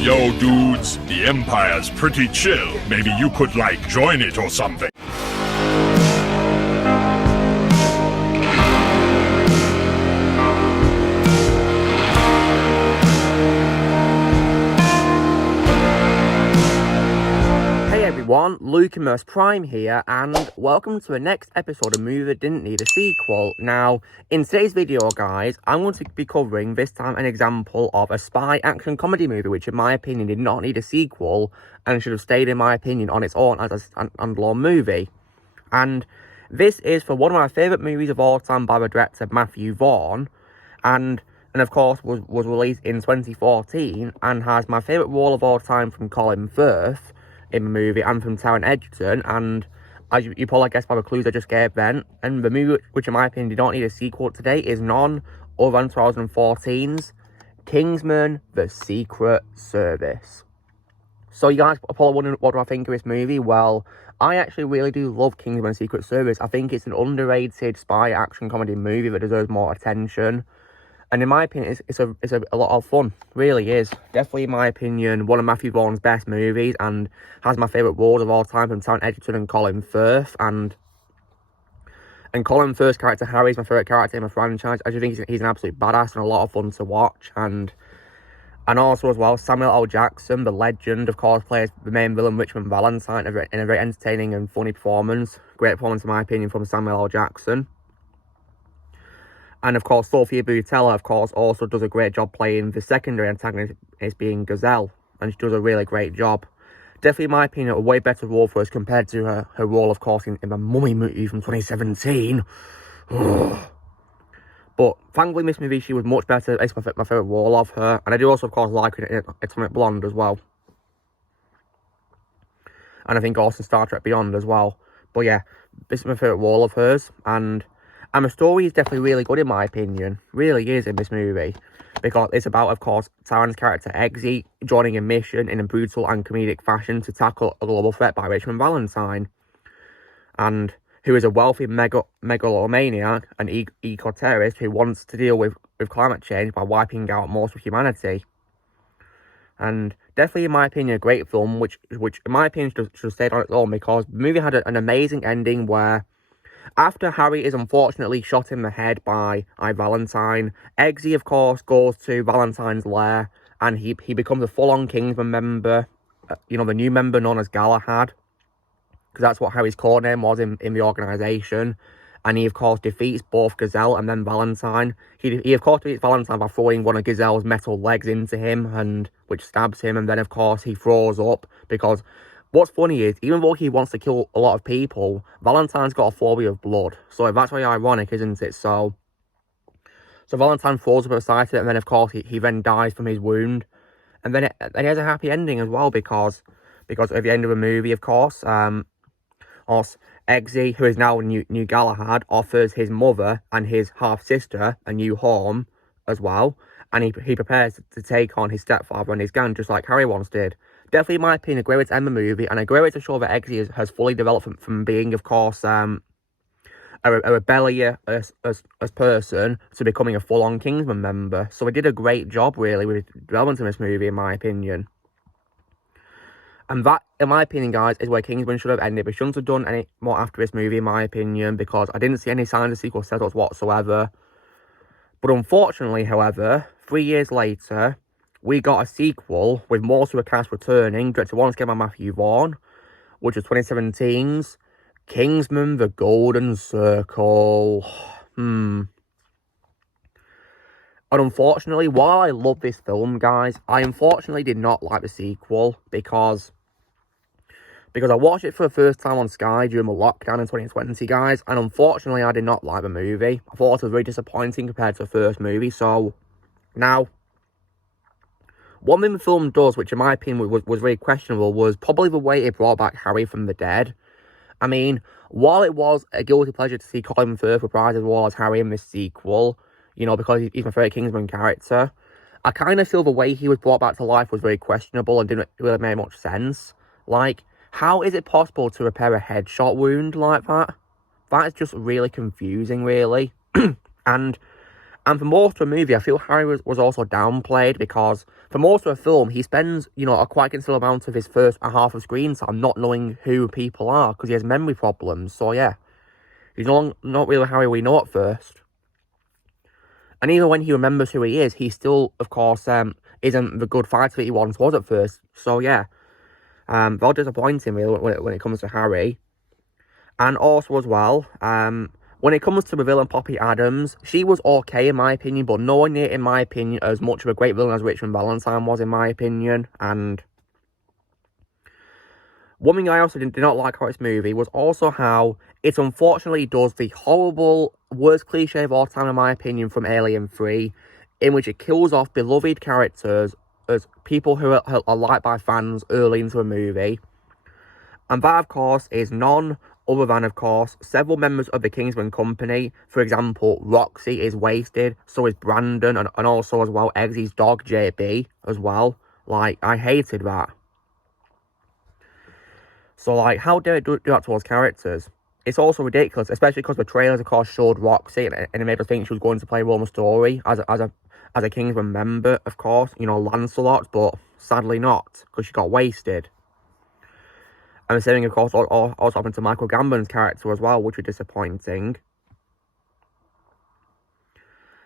Yo, dudes, the Empire's pretty chill. Maybe you could, join it or something. Hey everyone, Lucimus Prime here, and welcome to the next episode of Movie That Didn't Need a Sequel. Now, in today's video, guys, I'm going to be covering this time an example of a spy action comedy movie, which in my opinion did not need a sequel, and should have stayed, in my opinion, on its own as an standalone movie. And this is for one of my favourite movies of all time by the director Matthew Vaughn, and of course was released in 2014, and has my favourite role of all time from Colin Firth in the movie, and from Taron Egerton, and as you probably guessed by the clues I just gave then, and the movie which in my opinion did not need a sequel today is none other than 2014's Kingsman: The Secret Service. So you guys are probably wondering, what do I think of this movie? Well, I actually really do love Kingsman: Secret Service. I think it's an underrated spy action comedy movie that deserves more attention. And in my opinion, it's a lot of fun. Really is. Definitely, in my opinion, one of Matthew Vaughn's best movies, and has my favourite roles of all time from Taron Egerton and Colin Firth. And Colin Firth's character, Harry, is my favourite character in the franchise. I just think he's an absolute badass and a lot of fun to watch. And also, as well, Samuel L. Jackson, the legend, of course, plays the main villain, Richmond Valentine, in a very entertaining and funny performance. Great performance, in my opinion, from Samuel L. Jackson. And, of course, Sophia Boutella, of course, also does a great job playing the secondary antagonist, being Gazelle. And she does a really great job. Definitely, in my opinion, a way better role for us compared to her role, of course, in the Mummy movie from 2017. But, thankfully, in this movie, she was much better. It's my favourite role of her. And I do also, of course, like her in Atomic Blonde as well. And I think also Star Trek Beyond as well. But, yeah, this is my favourite role of hers. And the story is definitely really good, in my opinion. Really is, in this movie. Because it's about, of course, Taron's character Eggsy joining a mission in a brutal and comedic fashion to tackle a global threat by Richmond Valentine. And who is a wealthy megalomaniac and eco-terrorist who wants to deal with climate change by wiping out most of humanity. And definitely, in my opinion, a great film, which in my opinion, should have stayed on its own, because the movie had an amazing ending where, after Harry is unfortunately shot in the head by Valentine, Eggsy, of course, goes to Valentine's lair, and he becomes a full-on Kingsman member, the new member known as Galahad, because that's what Harry's codename was in the organisation. And he, of course, defeats both Gazelle and then Valentine. He of course, defeats Valentine by throwing one of Gazelle's metal legs into him, which stabs him, and then, of course, he throws up, because what's funny is, even though he wants to kill a lot of people, Valentine's got a phobia of blood. So that's very ironic, isn't it? So Valentine falls up at the sight of it, and then, of course, he then dies from his wound. And then he has a happy ending as well, because at the end of the movie, of course, Eggsy, who is now new Galahad, offers his mother and his half-sister a new home as well. And he prepares to take on his stepfather and his gang, just like Harry once did. Definitely, in my opinion, a great way to end the movie, and a great way to show that Eggsy has fully developed from being, of course, a rebellious person to becoming a full-on Kingsman member. So he did a great job, really, with the development in this movie, in my opinion. And that, in my opinion, guys, is where Kingsman should have ended. We shouldn't have done any more after this movie, in my opinion, because I didn't see any signs of sequel setups whatsoever. But unfortunately, however, 3 years later, we got a sequel with most of the cast returning, directed once again by Matthew Vaughn, which was 2017's Kingsman: The Golden Circle. And unfortunately, while I love this film, guys, I unfortunately did not like the sequel, because I watched it for the first time on Sky during the lockdown in 2020, guys, and unfortunately, I did not like the movie. I thought it was very disappointing compared to the first movie. So now, one thing the film does, which in my opinion was very questionable, was probably the way it brought back Harry from the dead. I mean, while it was a guilty pleasure to see Colin Firth reprise his role as Harry in this sequel, because he's my favourite Kingsman character, I kind of feel the way he was brought back to life was very questionable and didn't really make much sense. Like, how is it possible to repair a headshot wound like that? That is just really confusing, really. And And for most of the movie, I feel Harry was also downplayed because for most of the film, he spends, a quite considerable amount of his first half of screen time not knowing who people are because he has memory problems. So yeah, he's not really Harry we know at first. And even when he remembers who he is, he still, of course, isn't the good fighter that he once was at first. So yeah, very disappointing really when it comes to Harry. And also as well, when it comes to the villain Poppy Adams, she was okay in my opinion, but nowhere near, in my opinion, as much of a great villain as Richmond Valentine was, in my opinion. And one thing I also did not like about this movie was also how it unfortunately does the horrible, worst cliche of all time, in my opinion, from Alien 3, in which it kills off beloved characters as people who are liked by fans early into a movie. And that, of course, is none other than, of course, several members of the Kingsman company. For example, Roxy is wasted, so is Brandon, and also, as well, Eggsy's dog, JB, as well. Like, I hated that. So, like, how dare it do that towards characters? It's also ridiculous, especially because the trailers, of course, showed Roxy, and it made us think she was going to play a role in the story as a Kingsman member, of course, Lancelot, but sadly not, because she got wasted. And the same thing, of course, also happened to Michael Gambon's character as well, which was disappointing.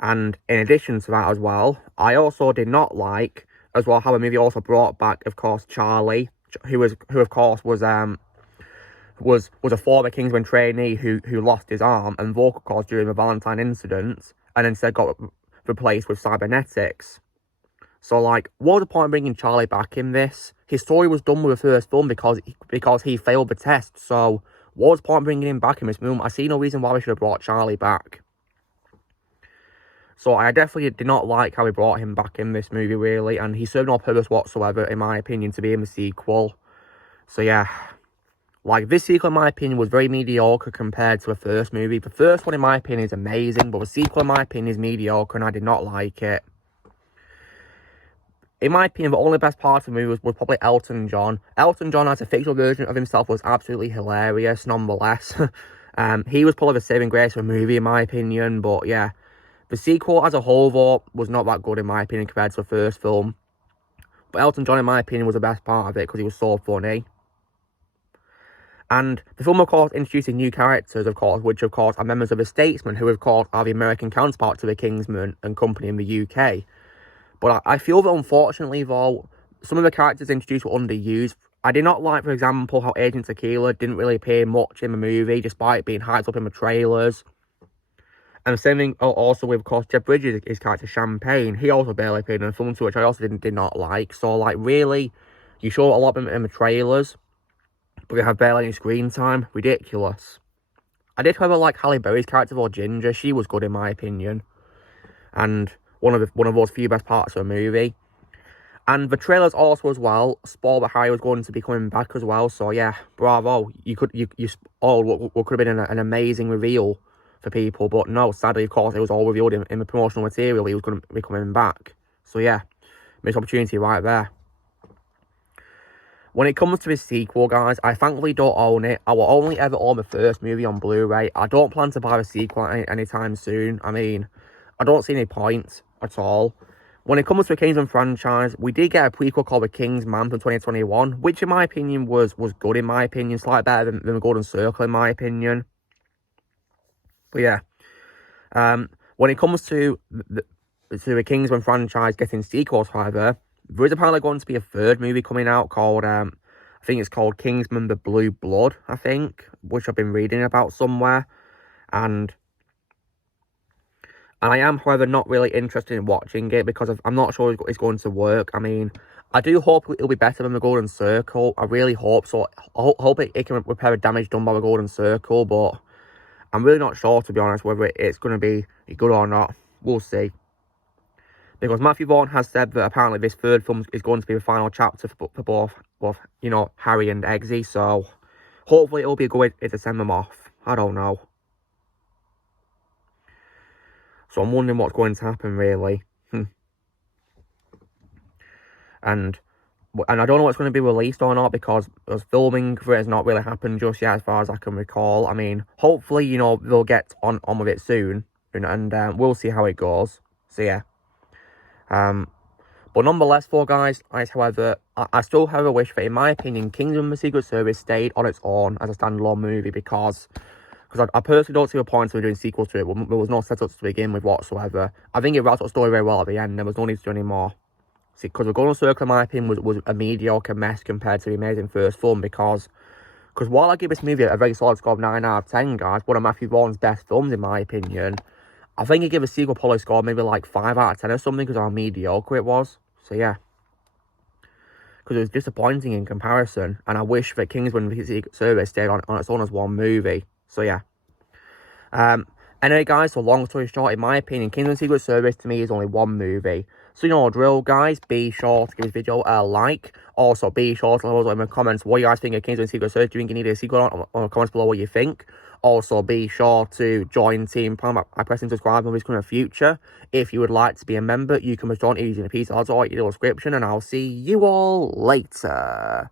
And in addition to that as well, I also did not like, as well, how the movie also brought back, of course, Charlie, who of course was a former Kingsman trainee who lost his arm and vocal cords during the Valentine incident, and instead got replaced with cybernetics. So, like, what was the point of bringing Charlie back in this? His story was done with the first film because he failed the test. So, what was the point of bringing him back in this film? I see no reason why we should have brought Charlie back. So, I definitely did not like how we brought him back in this movie, really. And he served no purpose whatsoever, in my opinion, to be in the sequel. So, yeah. Like, this sequel, in my opinion, was very mediocre compared to the first movie. The first one, in my opinion, is amazing. But the sequel, in my opinion, is mediocre, and I did not like it. In my opinion, the only best part of the movie was probably Elton John. Elton John, as a fictional version of himself, was absolutely hilarious, nonetheless. He was probably the saving grace of the movie, in my opinion. But, yeah. The sequel, as a whole, though, was not that good, in my opinion, compared to the first film. But Elton John, in my opinion, was the best part of it, because he was so funny. And the film, of course, introduces new characters, of course, which, of course, are members of the Statesman, who, of course, are the American counterpart to the Kingsman and company in the UK. But I feel that, unfortunately, though, some of the characters introduced were underused. I did not like, for example, how Agent Tequila didn't really appear much in the movie, despite being hyped up in the trailers. And the same thing also with, of course, Jeff Bridges, his character Champagne. He also barely appeared in the film too, which I also did not like. So, like, really, you show a lot of them in the trailers, but they have barely any screen time. Ridiculous. I did, however, like Halle Berry's character, or Ginger. She was good, in my opinion. And one of those few best parts of the movie. And the trailers also, as well, spoiled that Harry was going to be coming back as well. So, yeah, bravo. What could have been an amazing reveal for people. But no, sadly, of course, it was all revealed in the promotional material. He was going to be coming back. So, yeah, missed opportunity right there. When it comes to this sequel, guys, I thankfully don't own it. I will only ever own the first movie on Blu-ray. I don't plan to buy the sequel anytime soon. I mean, I don't see any point at all. When it comes to the Kingsman franchise, we did get a prequel called The Kingsman from 2021, which in my opinion was good, in my opinion. Slightly better than The Golden Circle, in my opinion. But yeah. When it comes to the Kingsman franchise getting sequels, however, there is apparently going to be a third movie coming out called, I think it's called Kingsman The Blue Blood, I think, which I've been reading about somewhere. And I am, however, not really interested in watching it because I'm not sure it's going to work. I mean, I do hope it'll be better than The Golden Circle. I really hope so. I hope it can repair the damage done by The Golden Circle, but I'm really not sure, to be honest, whether it's going to be good or not. We'll see. Because Matthew Vaughn has said that apparently this third film is going to be the final chapter for both Harry and Eggsy. So, hopefully it'll be a good way to send them off. I don't know. So I'm wondering what's going to happen, really. And I don't know what's going to be released or not, because filming for it has not really happened just yet, as far as I can recall. I mean, hopefully, they'll get on with it soon, and we'll see how it goes. So yeah. But nonetheless, guys, however, I still have a wish that, in my opinion, Kingsman: The Secret Service stayed on its own as a standalone movie, because I personally don't see a point of doing sequels to it. There was no setup to begin with whatsoever. I think it wrapped up the story very well at the end. There was no need to do any more. See, because The Golden Circle, in my opinion, was a mediocre mess compared to the amazing first film, because while I give this movie a very solid score of 9 out of 10, guys, one of Matthew Vaughn's best films, in my opinion, I think he gave a sequel probably score maybe like 5 out of 10 or something, because of how mediocre it was. So yeah. Because it was disappointing in comparison, and I wish that Kingsman: The Secret Service stayed on its own as one movie. So yeah. Anyway, guys, so long story short, in my opinion, Kingsman: Secret Service to me is only one movie. So you know the drill, guys. Be sure to give this video a like. Also, be sure to let us know in the comments what you guys think of Kingsman: Secret Service. Do you think you need a sequel on the comments below what you think? Also, be sure to join Team Prime by pressing subscribe on this coming future. If you would like to be a member, you can join using the piece of odds or your description, and I'll see you all later.